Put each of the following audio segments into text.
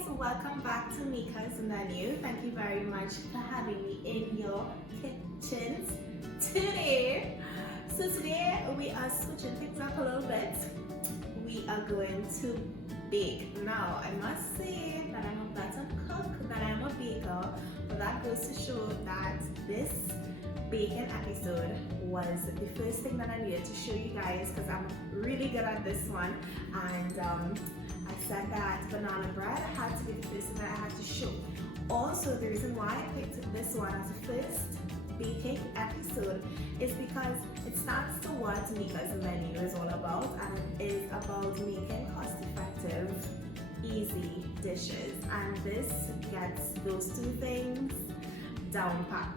guys, welcome back to Mika's Menu. Thank you very much for having me in your kitchens today. So today we are switching things up a little bit. We are going to bake. Now I must say that I'm a better cook than I'm a baker, but that goes to show that this baking episode was the first thing that I needed to show you guys because I'm really good at this one, and I said that banana bread had to be the first thing that I had to show. Also, the reason why I picked this one as the first baking episode is because it stands to what Mika's Menu is all about, and it is about making cost-effective, easy dishes, and this gets those two things down pat.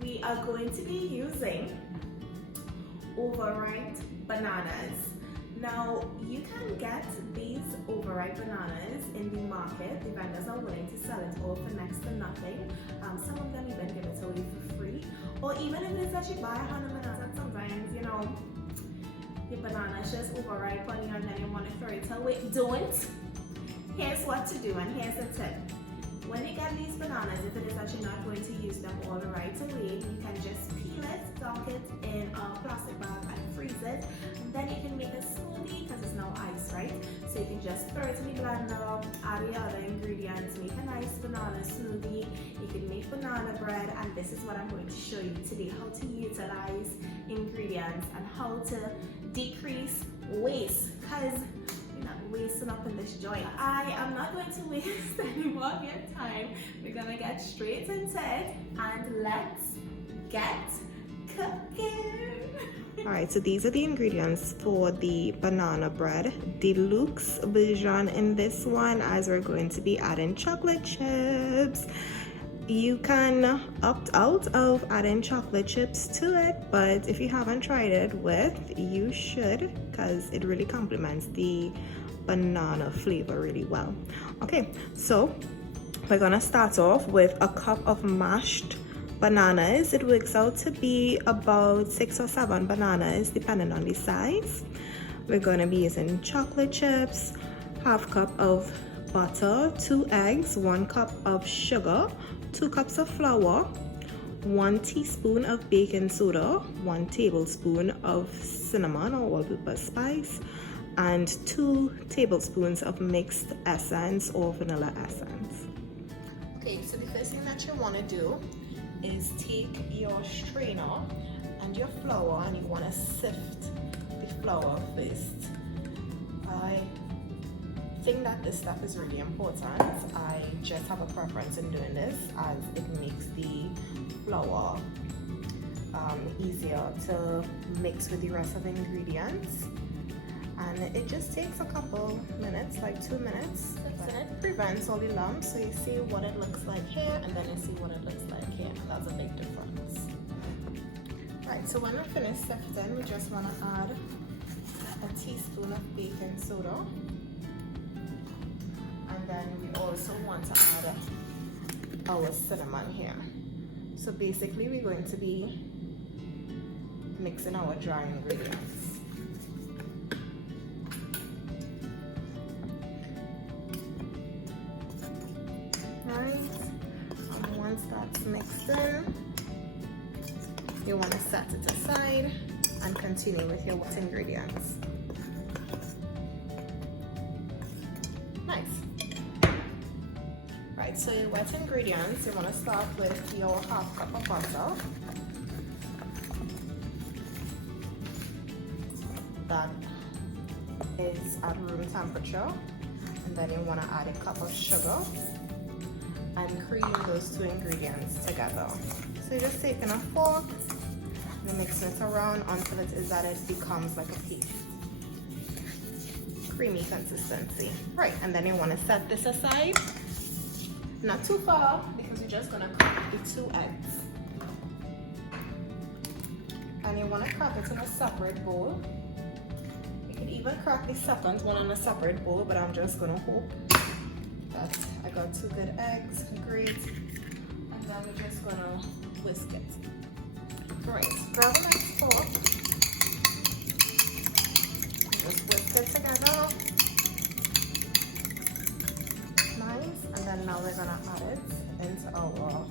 We are going to be using overripe bananas. Now, you can get these overripe bananas in the market. The vendors are willing to sell it all for next to nothing. Some of them even give it away for free. Or even if it's that you buy 100 bananas, and sometimes, you know, your banana is just overripe on you and then you want to throw it away. Don't. Here's what to do, and here's the tip. When you get these bananas, if it is that you're not going to use them all right away, you can just peel it, dunk it in a plastic bag and freeze it. And then you can make a smoothie because it's now ice, right? So you can just throw it in the blender, add the other ingredients, make a nice banana smoothie. You can make banana bread, and this is what I'm going to show you today, how to utilize ingredients and how to decrease waste, because wasting up in this joint. I am not going to waste any more of your time. We're gonna get straight into it and let's get cooking. Alright, so these are the ingredients for the banana bread deluxe version in this one, as we're going to be adding chocolate chips. You can opt out of adding chocolate chips to it, but if you haven't tried it with, you should, because it really complements the banana flavor really well. Okay, so we're gonna start off with a cup of mashed bananas. It works out to be about 6 or 7 bananas depending on the size. We're gonna be using chocolate chips, half cup of butter, 2 eggs, 1 cup of sugar, 2 cups of flour, 1 teaspoon of baking soda, 1 tablespoon of cinnamon or all-purpose spice, and 2 tablespoons of mixed essence or vanilla essence. Okay, so the first thing that you want to do is take your strainer and your flour, and you want to sift the flour first. I think that this step is really important. I just have a preference in doing this as it makes the flour easier to mix with the rest of the ingredients. And it just takes a couple minutes, like 2 minutes. And it prevents all the lumps, so you see what it looks like here, and then you see what it looks like here, and that's a big difference. Right, so when we're finished sifting, we just want to add a teaspoon of baking soda. And then we also want to add our cinnamon here. So basically we're going to be mixing our dry ingredients. And once that's mixed in, you want to set it aside and continue with your wet ingredients. Nice. Right, so your wet ingredients, you want to start with your half cup of butter. That is at room temperature. And then you want to add a cup of sugar and cream those 2 ingredients together. So you're just taking a fork and mixing it around until it is that it becomes like a paste. Creamy consistency. Right, and then you want to set this aside. Not too far, because you're just gonna crack the 2 eggs. And you want to crack it in a separate bowl. You can even crack the second one in a separate bowl, but I'm just gonna hope that I got 2 good eggs. Great. And then we're just gonna whisk it. Right, grab a nice fork. Just whisk it together. Nice. And now we're gonna add it into our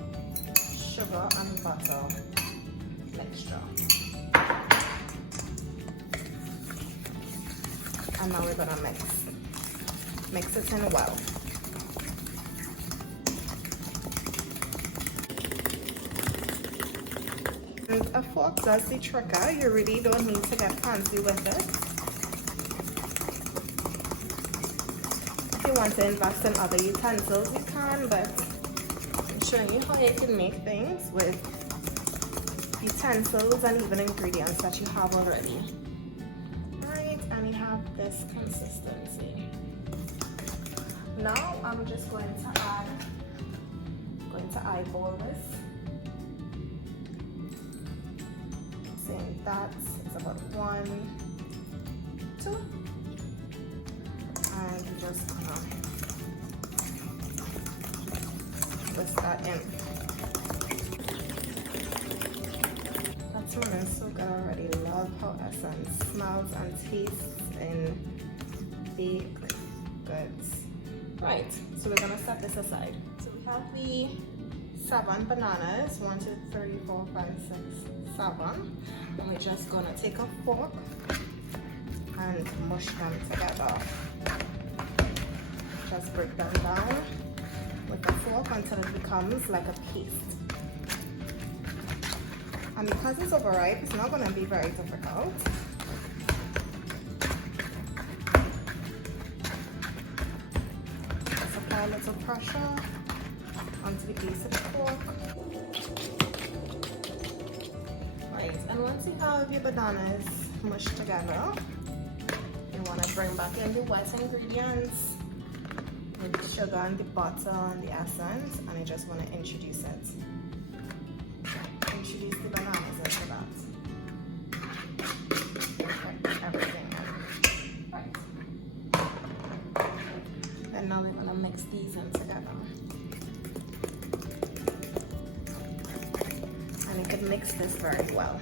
sugar and butter mixture. And now we're gonna mix it in well. And a fork does the tricker. You really don't need to get fancy with it. If you want to invest in other utensils, you can, but I'm showing you how you can make things with utensils and even ingredients that you have already. Right, and you have this consistency. Now I'm just going to eyeball this. Saying that it's about 1, 2, and you just gonna whisk that in. That's running so good already. Love how essence smells and tastes in baked goods. Right, so we're gonna set this aside. So we have the 7 bananas, 1, 2, 3, 4, 5, 6, 7. And we're just gonna take a fork and mush them together. Just break them down with the fork until it becomes like a paste. And because it's overripe, it's not gonna be very difficult. Just apply a little pressure onto the base of the fork. Right, and once you have your bananas mushed together, you want to bring back in the wet ingredients with the sugar and the butter and the essence, and you just want to introduce it. Introduce the bananas into that. Everything in. Right. And now we're going to mix these in together. And you can mix this very well.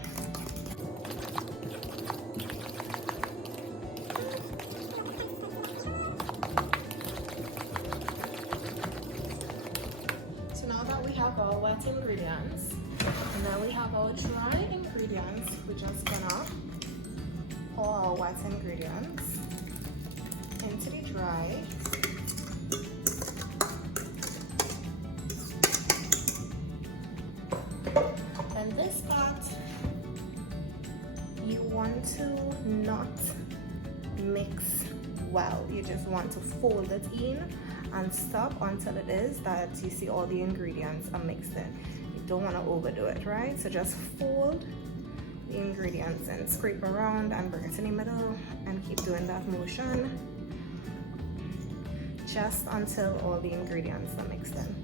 So now that we have our wet ingredients, and now we have our dry ingredients, we're just gonna pour our wet ingredients into the dry. And this part, you want to not mix well. You just want to fold it in and stop until it is that you see all the ingredients are mixed in. You don't want to overdo it, right? So just fold the ingredients and scrape around and bring it in the middle and keep doing that motion just until all the ingredients are mixed in.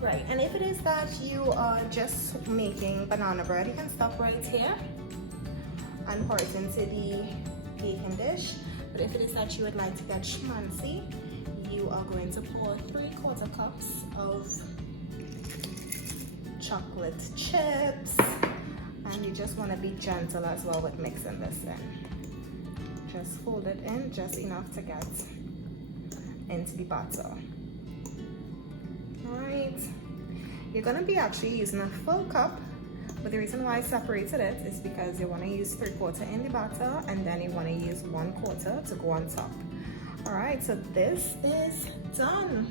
Right, and if it is that you are just making banana bread, you can stop right here and pour it into the baking dish. But if it is that you would like to get schmancy, you are going to pour 3/4 cups of chocolate chips, and you just want to be gentle as well with mixing this in. Just fold it in just enough to get into the batter. Alright, you're going to be actually using a full cup, but the reason why I separated it is because you want to use 3/4 in the batter and then you want to use 1/4 to go on top. Alright, so this is done.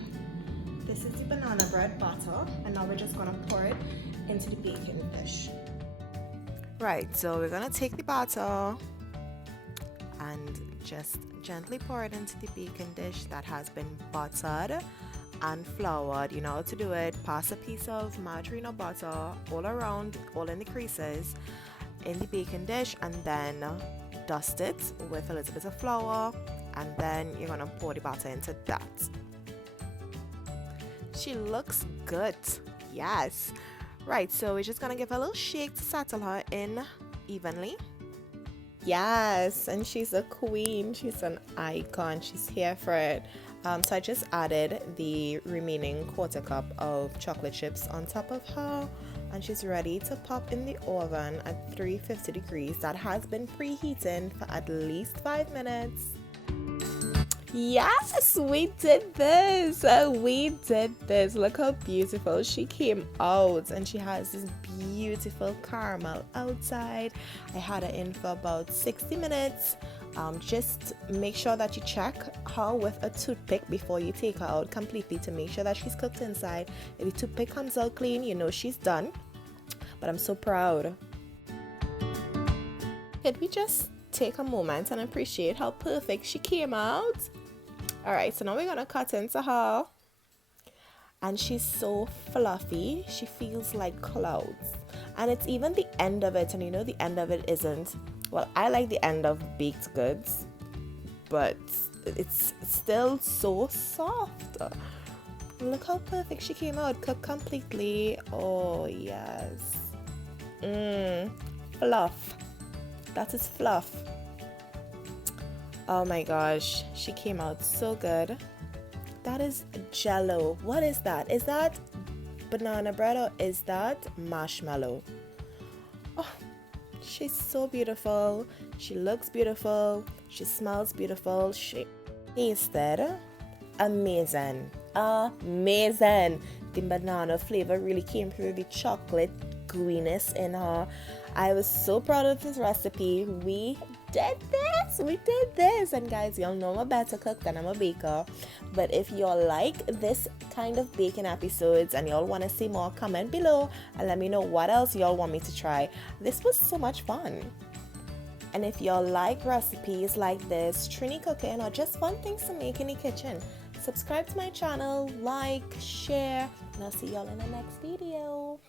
This is the banana bread batter, and now we're just going to pour it into the baking dish. Right, so we're going to take the batter and just gently pour it into the baking dish that has been buttered and floured. You know how to do it. Pass a piece of margarine or butter all around, all in the creases in the baking dish, and then dust it with a little bit of flour, and then you're gonna pour the batter into that. She looks good. Yes. Right, so we're just gonna give her a little shake to settle her in evenly. Yes, and she's a queen. She's an icon. She's here for it. So I just added the remaining quarter cup of chocolate chips on top of her, and she's ready to pop in the oven at 350 degrees. That has been preheating for at least 5 minutes. Yes, we did this. Look how beautiful she came out, and she has this beautiful caramel outside. I had her in for about 60 minutes. Just make sure that you check her with a toothpick before you take her out completely to make sure that she's cooked inside. If the toothpick comes out clean, you know she's done. But I'm so proud. Could we just take a moment and appreciate how perfect she came out? Alright, so now we're gonna cut into her. And she's so fluffy. She feels like clouds. And it's even the end of it, and you know the end of it isn't. Well, I like the end of baked goods, but it's still so soft. Look how perfect she came out, cooked completely. Oh yes. Fluff. That is fluff. Oh my gosh, she came out so good. That is jello. What is that? Is that banana bread or is that marshmallow? Oh, she's so beautiful. She looks beautiful. She smells beautiful. She tasted amazing. Amazing. The banana flavor really came through, the chocolate gooiness in her. I was so proud of this recipe. We did this, and guys, y'all know I'm a better cook than I'm a baker. But if y'all like this kind of baking episodes and y'all want to see more, comment below and let me know what else y'all want me to try. This was so much fun. And if y'all like recipes like this, Trini cooking, or just fun things to make in the kitchen, subscribe to my channel, like, share, and I'll see y'all in the next video.